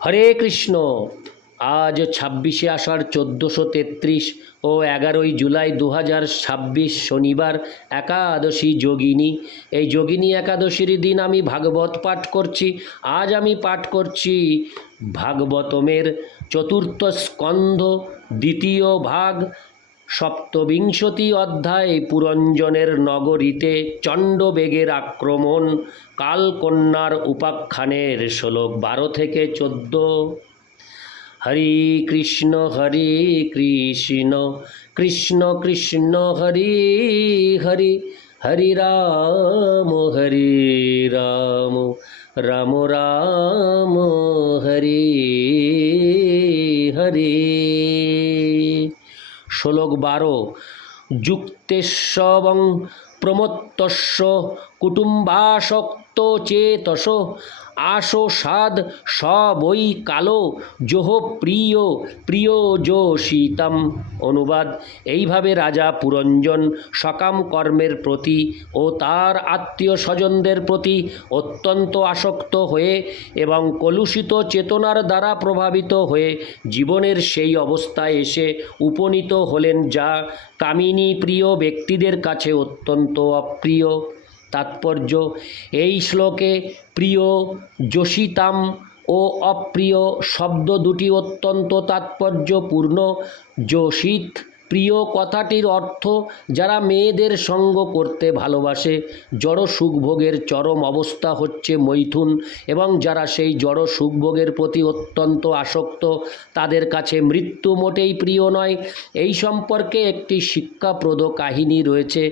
হরে কৃষ্ণ। আজ 26শে আষাঢ় 1433 ও 11ই জুলাই 2026 শনিবার একাদশী যোগিনী। এই যোগিনী একাদশীর দিন আমি ভাগবত পাঠ করছি। আজ আমি পাঠ করছি ভাগবতমের চতুর্থ স্কন্ধ, দ্বিতীয় ভাগ, সপ্তবিংশতি অধ্যায়। পুরঞ্জনের নগরীতে চণ্ডবেগের আক্রমণ, কালকন্যার উপাখ্যানের শ্লোক 12 থেকে 14। হরে কৃষ্ণ কৃষ্ণ কৃষ্ণ হরে হরে, হরে রাম রাম রাম হরে হরে। শ্লোক 12। যুক্তেশ্বং প্রমত্তস্য কুটুম্বাসক্ত চেতস আশো সাদ স বৈ কালো যোহ প্রিয় প্রিয় যোষিতম। অনুবাদ: এইভাবে রাজা পুরঞ্জন সকাম কর্মের প্রতি ও তার আত্মীয় স্বজনদের প্রতি অত্যন্ত আসক্ত হয়ে এবং কলুষিত চেতনার দ্বারা প্রভাবিত হয়ে জীবনের সেই অবস্থায় এসে উপনীত হলেন যা কামিনী প্রিয় ব্যক্তিদের কাছে অত্যন্ত অপ্রিয়। তাৎপর্য: এই শ্লোকে প্রিয়, যোষিতাম ও অপ্রিয় শব্দ দুটি অত্যন্ত তাৎপর্যপূর্ণ। যোষিত, প্রিয় কথাটির অর্থ যারা মেয়েদের সঙ্গ করতে ভালোবাসে। জড় সুখভোগের চরম অবস্থা হচ্ছে মৈথুন, এবং যারা সেই জড় সুখভোগের প্রতি অত্যন্ত আসক্ত তাদের কাছে মৃত্যু মোটেই প্রিয় নয়। এই সম্পর্কে একটি শিক্ষাপ্রদ কাহিনী রয়েছে।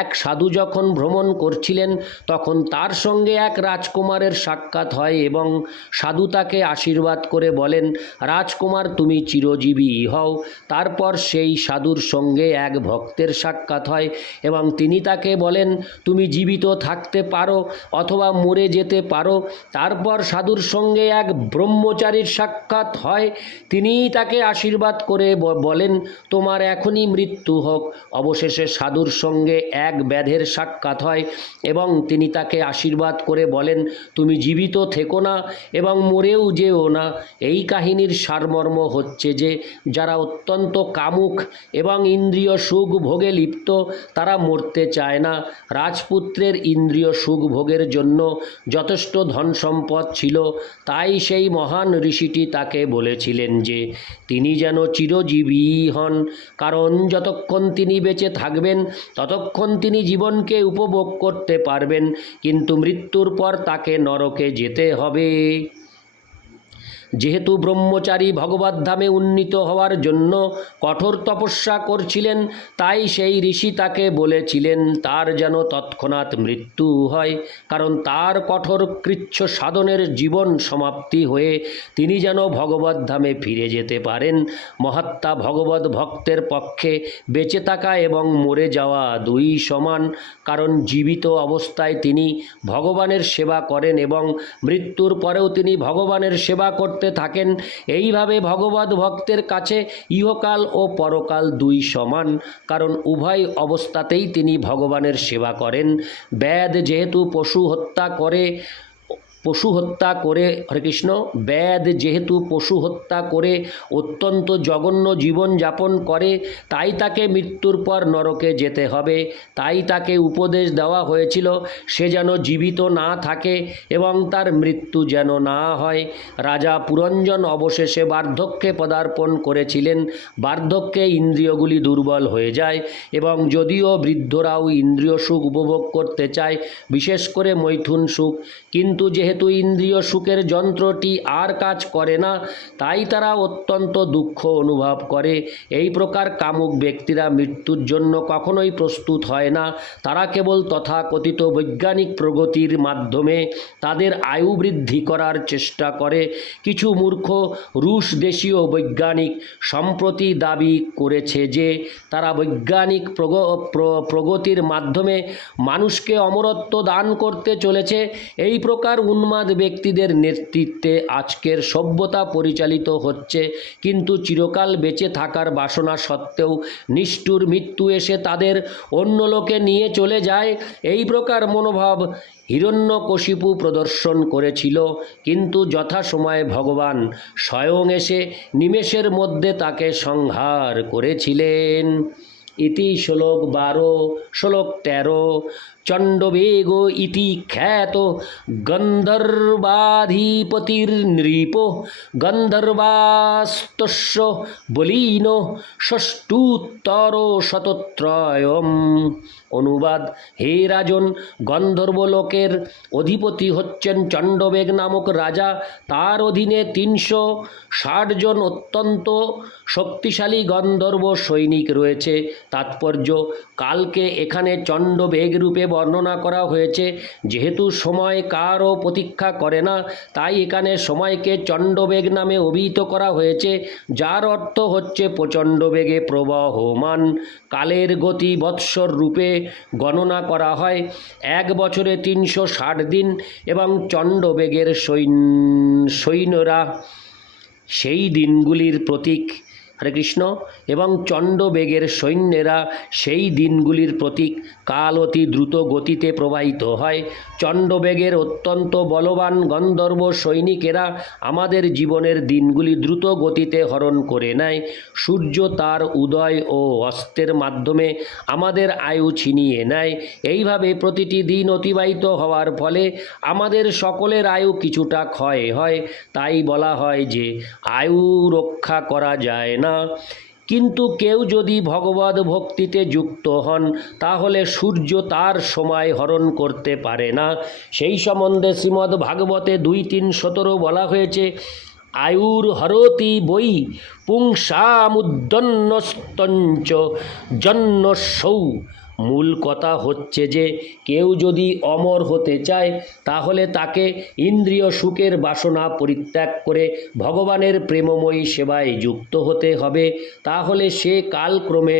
এক সাধু যখন ভ্রমণ করছিলেন তখন তার সঙ্গে এক রাজকুমারের সাক্ষাৎ হয় এবং সাধু তাকে আশীর্বাদ করে বলেন, রাজকুমার, তুমি চিরজীবী হও। তারপর সেই সাধুর সঙ্গে এক ভক্তের সাক্ষাৎ হয় এবং তিনি তাকে বলেন, তুমি জীবিত থাকতে পারো অথবা মরে যেতে পারো। তারপর সাধুর সঙ্গে এক ব্রহ্মচারীর সাক্ষাৎ হয়, তিনি তাকে আশীর্বাদ করে বলেন, তোমার এখনই মৃত্যু হোক। অবশেষে সাধুর সঙ্গে এক ব্যাধের সাক্ষাৎ হয় এবং তিনি তাকে আশীর্বাদ করে বলেন, তুমি জীবিত থেকো না এবং মরেও যেও না। এই কাহিনীর সারমর্ম হচ্ছে যে যারা অত্যন্ত কামুক এবং ইন্দ্রিয় সুখ ভোগে লিপ্ত তারা মরতে চায় না। রাজপুত্রের ইন্দ্রিয় সুখ ভোগের জন্য যথেষ্ট ধন সম্পদ ছিল, তাই সেই মহান ঋষিটি তাকে বলেছিলেন যে তিনি যেন চিরজীবী হন, কারণ যতক্ষণ তিনি বেঁচে থাকবেন ততক্ষণ তিনি জীবনকে উপভোগ করতে পারবেন, কিন্তু মৃত্যুর পর তাকে নরকে যেতে হবে। যেহেতু ব্রহ্মচারী ভগবদ্ধামে উন্নীত হওয়ার জন্য কঠোর তপস্যা করছিলেন, তাই সেই ঋষি তাকে বলেছিলেন তার যেন তৎক্ষণাৎ মৃত্যু হয়, কারণ তার কঠোর কৃচ্ছ সাধনের জীবন সমাপ্তি হয়ে তিনি যেন ভগবদ্ধামে ফিরে যেতে পারেন। মহাত্মা ভগবত ভক্তের পক্ষে বেঁচে থাকা এবং মরে যাওয়া দুই সমান, কারণ জীবিত অবস্থায় তিনি ভগবানের সেবা করেন এবং মৃত্যুর পরেও তিনি ভগবানের সেবা করতে থাকেন। এইভাবে ভগবত ভক্তের কাছে ইহকাল ও পরকাল দুই সমান, কারণ উভয় অবস্থাতেই তিনি ভগবানের সেবা করেন। ব্যাদ যেহেতু পশু হত্যা করে হরে কৃষ্ণ ব্যাদ যেহেতু পশু হত্যা করে অত্যন্ত জঘন্য জীবন যাপন করে, তাই তাকে মৃত্যুর পর নরকে যেতে হবে। তাই তাকে উপদেশ দেওয়া হয়েছিল সে যেন জীবিত না থাকে এবং তার মৃত্যু যেন না হয়। রাজা পুরঞ্জন অবশেষে বার্ধক্যে পদার্পণ করেছিলেন। বার্ধক্যে ইন্দ্রিয়গুলি দুর্বল হয়ে যায় এবং যদিও বৃদ্ধরাও ইন্দ্রিয় সুখ উপভোগ করতে চায়, বিশেষ করে মৈথুন সুখ, কিন্তু যেহেতু ইন্দ্রিয় সুখের যন্ত্রটি আর কাজ করে না, তাই তারা অত্যন্ত দুঃখ অনুভব করে। এই প্রকার কামুক ব্যক্তিরা মৃত্যুর জন্য কখনোই প্রস্তুত হয় না। তারা কেবল তথাকথিত বৈজ্ঞানিক প্রগতির মাধ্যমে তাদের আয়ু বৃদ্ধি করার চেষ্টা করে। কিছু মূর্খ রুশ দেশীয় বৈজ্ঞানিক সম্প্রতি দাবি করেছে যে তারা বৈজ্ঞানিক প্রগতির মাধ্যমে মানুষকে অমরত্ব দান করতে চলেছে। এই প্রকার উন্মাদ ব্যক্তিদের নেতৃত্বে আজকের সভ্যতা পরিচালিত হচ্ছে, কিন্তু চিরকাল বেঁচে থাকার বাসনা সত্ত্বেও নিষ্ঠুর মৃত্যু এসে তাদের অন্য লোকে নিয়ে চলে যায়। এই প্রকার মনোভাব হিরণ্যকশিপু প্রদর্শন করেছিল, কিন্তু যথাসময়ে ভগবান স্বয়ং এসে নিমেষের মধ্যে তাকে সংহার করেছিলেন। ইতি শ্লোক 12। শ্লোক 13। চণ্ডবেগ ইতি খ্যাত গন্ধর্বাধিপতির্নৃপ গন্ধর্বাস্তস্য বলীন ষষ্ঠোত্তর শতত্রয়ম। অনুবাদ: হে রাজন, গন্ধর্বলোকের অধিপতি হচ্ছেন চণ্ডবেগ নামক রাজা। তার অধীনে 360 জন অত্যন্ত শক্তিশালী গন্ধর্ব সৈনিক রয়েছে। তাৎপর্য: কালকে এখানে চণ্ডবেগ রূপে বর্ণনা করা হয়েছে। যেহেতু সময় কারও প্রতীক্ষা করে না, তাই এখানে সময়কে চণ্ডবেগ নামে অভিহিত করা হয়েছে, যার অর্থ হচ্ছে প্রচণ্ড বেগে প্রবহমান। কালের গতি বৎসর রূপে গণনা করা হয়। 1 বছরে 360 দিন, এবং চণ্ডবেগের সৈন্যরা সেই দিনগুলির প্রতীক। হরে কৃষ্ণ। এবং চণ্ডবেগের সৈন্যেরা সেই দিনগুলির প্রতীক। কাল অতি দ্রুত গতিতে প্রবাহিত হয়। চণ্ডবেগের অত্যন্ত বলবান গন্ধর্ব সৈনিকেরা আমাদের জীবনের দিনগুলি দ্রুত গতিতে হরণ করে নেয়। সূর্য তার উদয় ও অস্তের মাধ্যমে আমাদের আয়ু ছিনিয়ে নেয়। এইভাবে প্রতিটি দিন অতিবাহিত হওয়ার ফলে আমাদের সকলের আয়ু কিছুটা ক্ষয় হয়। তাই বলা হয় যে আয়ু রক্ষা করা যায় না। কিন্তু কেউ যদি ভগবদ ভক্তিতে যুক্ত হন, তাহলে সূর্য তার সময় হরণ করতে পারে না। সেই সম্বন্ধে শ্রীমদ্ ভাগবতে 2:3-17 বলা হয়েছে, আয়ুর হরতি বই পুংসামুদ্দন্নস্তঞ্চ জন্মসৌ। মূল কথা হচ্ছে যে কেউ যদি অমর হতে চায়, তাহলে তাকে ইন্দ্রিয় সুখের বাসনা পরিত্যাগ করে ভগবানের প্রেমময়ী সেবায় যুক্ত হতে হবে। তাহলে সে কালক্রমে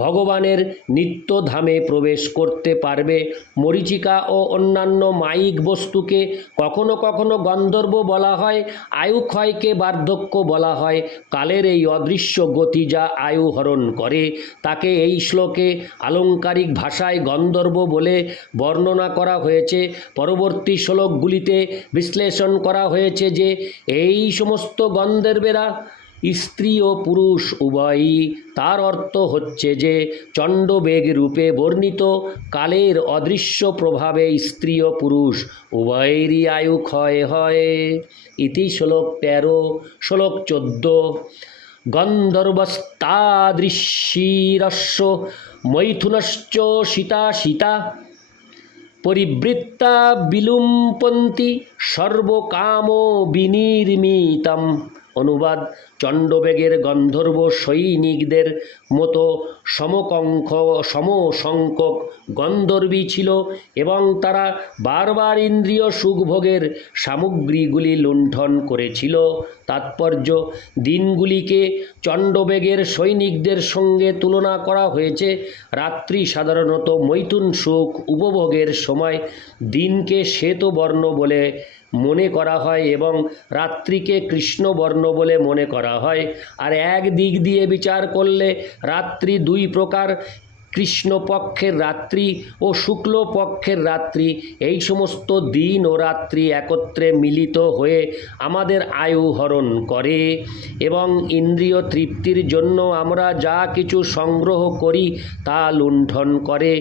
ভগবানের নিত্যধামে প্রবেশ করতে পারবে। মরীচিকা ও অন্যান্য মায়িক বস্তুকে কখনো কখনো গন্ধর্ব বলা হয়, আয়ু ক্ষয়কে বার্ধক্য বলা হয়। কালের এই অদৃশ্য গতি যা আয়ু হরণ করে, তাকে এই শ্লোকে আলংকারিক ভাষায় গন্ধর্ব বলে বর্ণনা করা হয়েছে। পরবর্তী শ্লোকগুলিতে বিশ্লেষণ করা হয়েছে যে এই সমস্ত গন্ধর্বেরা স্ত্রী ও পুরুষ উভয়ই। তার অর্থ হচ্ছে যে চণ্ডবেগ রূপে বর্ণিত কালের অদৃশ্য প্রভাবে স্ত্রী ও পুরুষ উভয়েরই আয়ু ক্ষয় হয়। ইতি শ্লোক 13। শ্লোক 14। গন্ধর্বস্তাদৃশীরস্য মৈথুনশ্চ সীতা সীতা পরিবৃত্তা বিলুম্পন্তি সর্বকাম বিনির্মিতম। অনুবাদ: চণ্ডবেগের গন্ধর্ব সৈনিকদের মতো সমসংখ্যক গন্ধর্বী ছিল, এবং তারা বারবার ইন্দ্রিয় সুখভোগের সামগ্রীগুলি লুণ্ঠন করেছিল। তাৎপর্য: দিনগুলিকে চণ্ডবেগের সৈনিকদের সঙ্গে তুলনা করা হয়েছে। রাত্রি সাধারণত মৈথুন সুখ উপভোগের সময়। দিনকে শ্বেতবর্ণ বলে মনে করা হয় এবং রাত্রিকে কৃষ্ণবর্ণ বলে মনে করা হয়। আর এক দিক দিয়ে বিচার করলে রাত্রি 2 প্রকার: কৃষ্ণপক্ষের রাত্রি ও শুক্লপক্ষের রাত্রি। এই সমস্ত দিন ও রাত্রি একত্রে মিলিত হয়ে আমাদের আয়ু হরণ করে, এবং ইন্দ্রিয় তৃপ্তির জন্য আমরা যা কিছু সংগ্রহ করি তা লুণ্ঠন করে।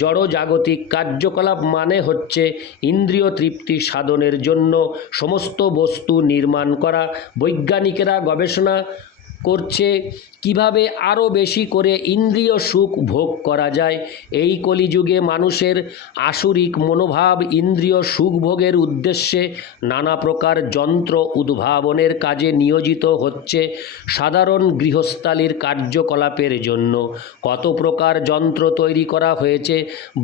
জড়জাগতিক কার্যকলাপ মানে হচ্ছে ইন্দ্রিয় তৃপ্তি সাধনের জন্য সমস্ত বস্তু নির্মাণ করা। বৈজ্ঞানিকেরা গবেষণা করছে কিভাবে আরও বেশি করে ইন্দ্রিয় সুখ ভোগ করা যায়। এই কলিযুগে মানুষের আসুরিক মনোভাব ইন্দ্রিয় সুখ ভোগের উদ্দেশ্যে নানা প্রকার যন্ত্র উদ্ভাবনের কাজে নিয়োজিত হচ্ছে। সাধারণ গৃহস্থালির কার্যকলাপের জন্য কত প্রকার যন্ত্র তৈরি করা হয়েছে।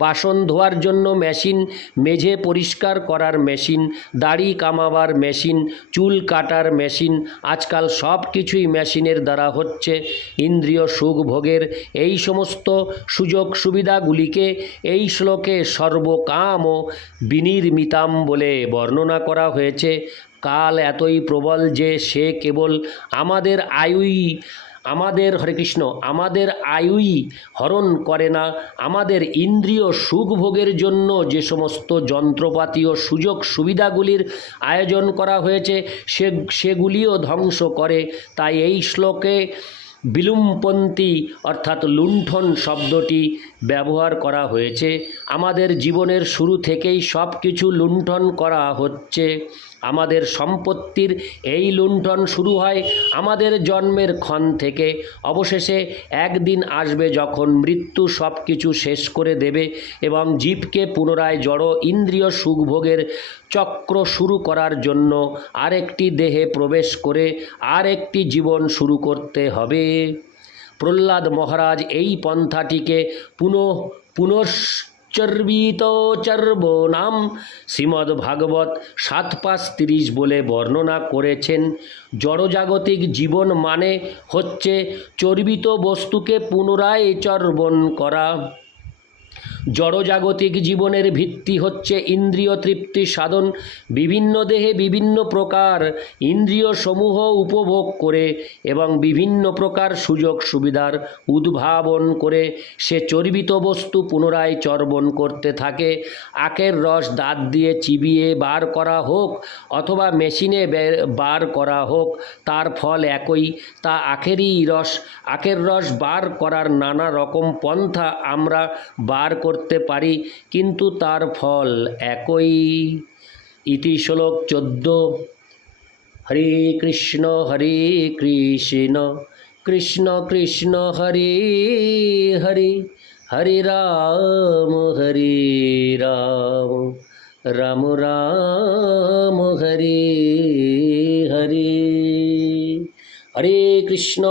বাসন ধোয়ার জন্য মেশিন, মেঝে পরিষ্কার করার মেশিন, দাড়ি কামাবার মেশিন, চুল কাটার মেশিন। আজকাল সব কিছুই মেশিন মেশিনের দ্বারা হচ্ছে। ইন্দ্রিয় সুখ ভোগের এই সমস্ত সুযোগ সুবিধাগুলিকে এই শ্লোকে সর্বকাম ও বিনির্মিতাম বলে বর্ণনা করা হয়েছে। কাল এতই প্রবল যে সে কেবল আমাদের হরে কৃষ্ণ আমাদের আয়ুই হরণ করে না, আমাদের ইন্দ্রিয় সুখ ভোগের জন্য যে সমস্ত যন্ত্রপাতি ও সুযোগ সুবিধাগুলির আয়োজন করা হয়েছে সেগুলিও ধ্বংস করে। তাই এই শ্লোকে বিলুম্পন্তি অর্থাৎ লুণ্ঠন শব্দটি ব্যবহার করা হয়েছে। আমাদের জীবনের শুরু থেকেই সব কিছু লুণ্ঠন করা হচ্ছে। আমাদের সম্পত্তির এই লুণ্ঠন শুরু হয় আমাদের জন্মের ক্ষণ থেকে। অবশেষে একদিন আসবে যখন মৃত্যু সব কিছু শেষ করে দেবে এবং জীবকে পুনরায় জড় ইন্দ্রিয় সুখভোগের চক্র শুরু করার জন্য আরেকটি দেহে প্রবেশ করে আরেকটি জীবন শুরু করতে হবে। প্রহ্লাদ মহারাজ এই পন্থাটিকে পুনশ্চর্বিতচর্ব নাম শ্রীমদ্ভাগবত ৭৫:৩০ বলে বর্ণনা করেছেন। জড়জাগতিক জীবন মানে হচ্ছে চর্বিত বস্তুকে পুনরায় চর্বণ করা। জড়জাগতিক জীবনের ভিত্তি হচ্ছে ইন্দ্রিয় তৃপ্তি সাধন। বিভিন্ন দেহে বিভিন্ন প্রকার ইন্দ্রিয় সমূহ উপভোগ করে এবং বিভিন্ন প্রকার সুযোগ সুবিধার উদ্ভাবন করে সে চর্বিত বস্তু পুনরায় চর্বণ করতে থাকে। আখের রস দাঁত দিয়ে চিবিয়ে বার করা হোক অথবা মেশিনে বার করা হোক, তার ফল একই। তা আখের রস বার করার নানা রকম পন্থা আমরা বার করতে পারি, কিন্তু তার ফল একই। ইতি শ্লোক 14। হরে কৃষ্ণ কৃষ্ণ কৃষ্ণ হরে হরে, হরে রাম রাম রাম হরে হরে। হরে কৃষ্ণ।